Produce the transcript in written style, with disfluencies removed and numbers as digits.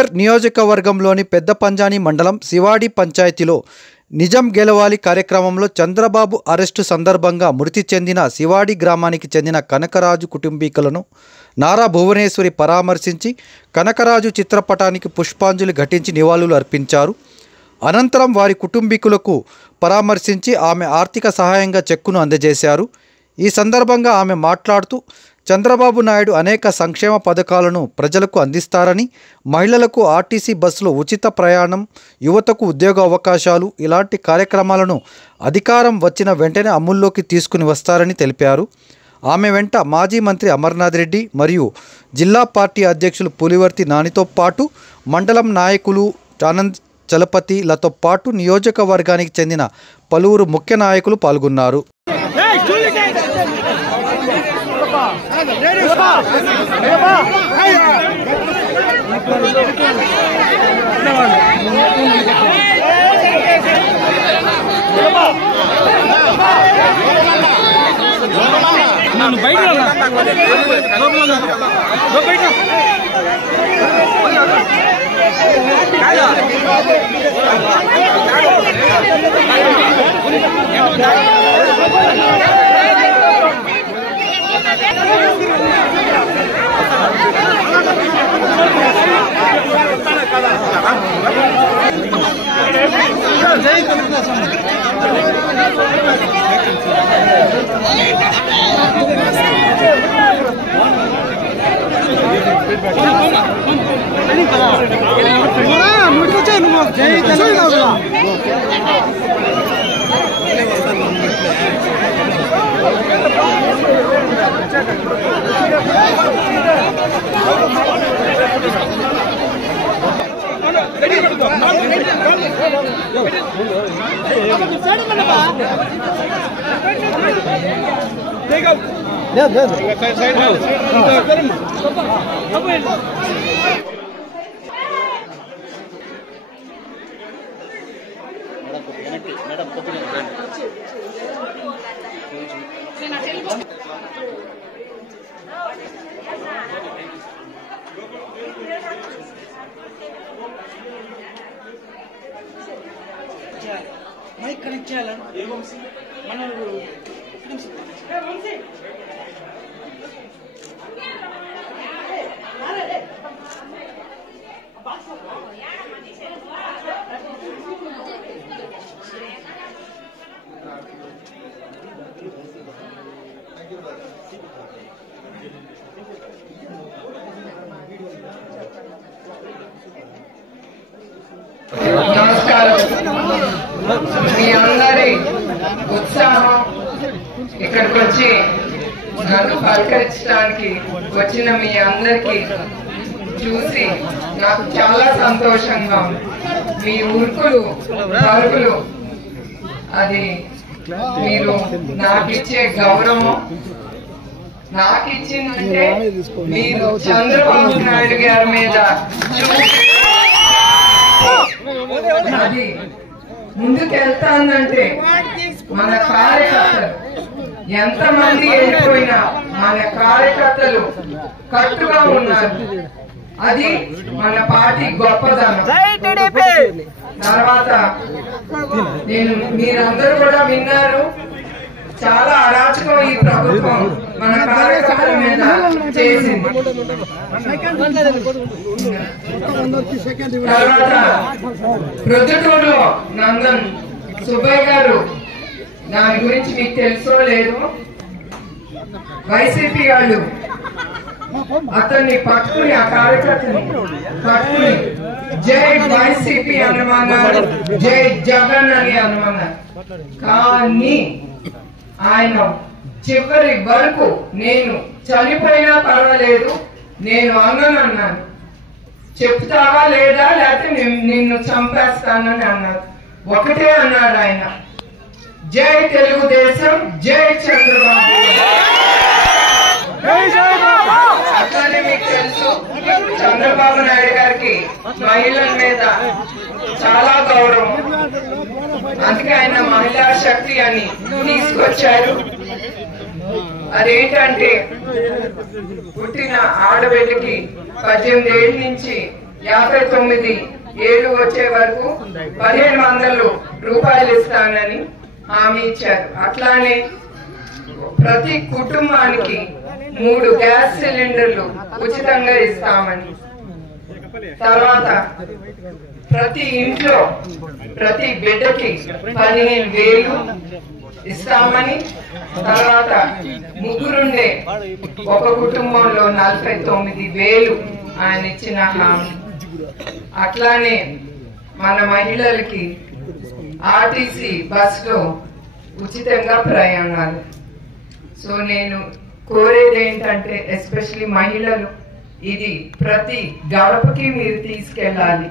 పల్మనేర్ నియోజకవర్గంలోని పెద్దపంజాని మండలం శివాడి పంచాయతీలో నిజం గెలవాలి కార్యక్రమంలో చంద్రబాబు అరెస్టు సందర్భంగా మృతి చెందిన శివాడి గ్రామానికి చెందిన కనకరాజు కుటుంబీకులను నారా భువనేశ్వరి పరామర్శించి కనకరాజు చిత్రపటానికి పుష్పాంజలి ఘటించి నివాళులు అర్పించారు. అనంతరం వారి కుటుంబీకులకు పరామర్శించి ఆమె ఆర్థిక సహాయంగా చెక్కును అందజేశారు. ఈ సందర్భంగా ఆమె మాట్లాడుతూ చంద్రబాబు నాయుడు అనేక సంక్షేమ పథకాలను ప్రజలకు అందిస్తారని, మహిళలకు ఆర్టీసీ బస్సులో ఉచిత ప్రయాణం, యువతకు ఉద్యోగ అవకాశాలు ఇలాంటి కార్యక్రమాలను అధికారం వచ్చిన వెంటనే అమల్లోకి తీసుకుని వస్తారని తెలిపారు. ఆమె వెంట మాజీ మంత్రి అమర్నాథ్ రెడ్డి మరియు జిల్లా పార్టీ అధ్యక్షులు పులివర్తి నానితో పాటు మండలం నాయకులు ఆనంద్ చలపతిలతో పాటు నియోజకవర్గానికి చెందిన పలువురు ముఖ్య నాయకులు పాల్గొన్నారు. మైక్ కనెక్ట్ చేయాలని మన నమస్కారం. మీ అందరి ఉత్సాహం ఇక్కడికి వచ్చి నన్ను పలకరించడానికి వచ్చిన మీ అందరికి చూసి నాకు చాలా సంతోషంగా ఉంది. మీ ఉరుకులు పరుగులు అది మీరు నాకిచ్చే గౌరవం. నాకిచ్చిందంటే మీరు చంద్రబాబు నాయుడు గారి మీద అది ముందుకెళ్తానంటే మన కార్యకర్తలు ఎంతమంది వెళ్ళిపోయినా మన కార్యకర్తలు కట్టుగా ఉన్నారు. అది మన పార్టీ గొప్పదనం. తర్వాత మీరందరూ కూడా విన్నారు, చాలా అరాచకం ఈ ప్రభుత్వం మన కార్యకర్తల మీద చేసింది. తర్వాత ప్రొద్దుటూరులో నందన్ సుబ్బయ్య గారు, దాని గురించి మీకు తెలుసో లేదు, వైసీపీ వాళ్ళు అతన్ని పట్టుకుని, ఆ కార్యకర్తని పట్టుకుని జై వైసీపీ అనమన్నారు, జై జగన్ అని అనమన్నారు. కానీ ఆయన చివరి వరకు నేను చనిపోయినా పర్వాలేదు, నేను అన్నాను, చెప్తావా లేదా, లేకపోతే నిన్ను చంపేస్తానని అన్నారు. ఒకటే అన్నాడు ఆయన, జై తెలుగుదేశం, జై చంద్రబాబు. అట్లానే మీకు తెలుసు, చంద్రబాబు నాయుడు గారికి మహిళల మీద చాలా గౌరవం. అందుకే ఆయన మహిళా శక్తి అని తీసుకొచ్చారు. అదేంటంటే పుట్టిన ఆడబిడ్డకి 18 ఏళ్ళ నుంచి 59 వచ్చే వరకు 1500 రూపాయలు ఇస్తానని హామీ ఇచ్చారు. అట్లానే ప్రతి కుటుంబానికి 3 గ్యాస్ సిలిండర్లు ఉచితంగా ఇస్తామని, తర్వాత ప్రతి ఇంట్లో ప్రతి బిడ్డకి 15,000 ఇస్తామని, తర్వాత ముగ్గురుండే ఒక కుటుంబంలో 49,000 ఆయన ఇచ్చిన హామీ. అట్లానే మన మహిళలకి ఆర్టీసీ బస్లో ఉచితంగా ప్రయాణాలు. సో నేను కోరేది ఏంటంటే ఎస్పెషల్లీ మహిళలు, ఇది ప్రతి గడపకి మీరు తీసుకెళ్ళాలి.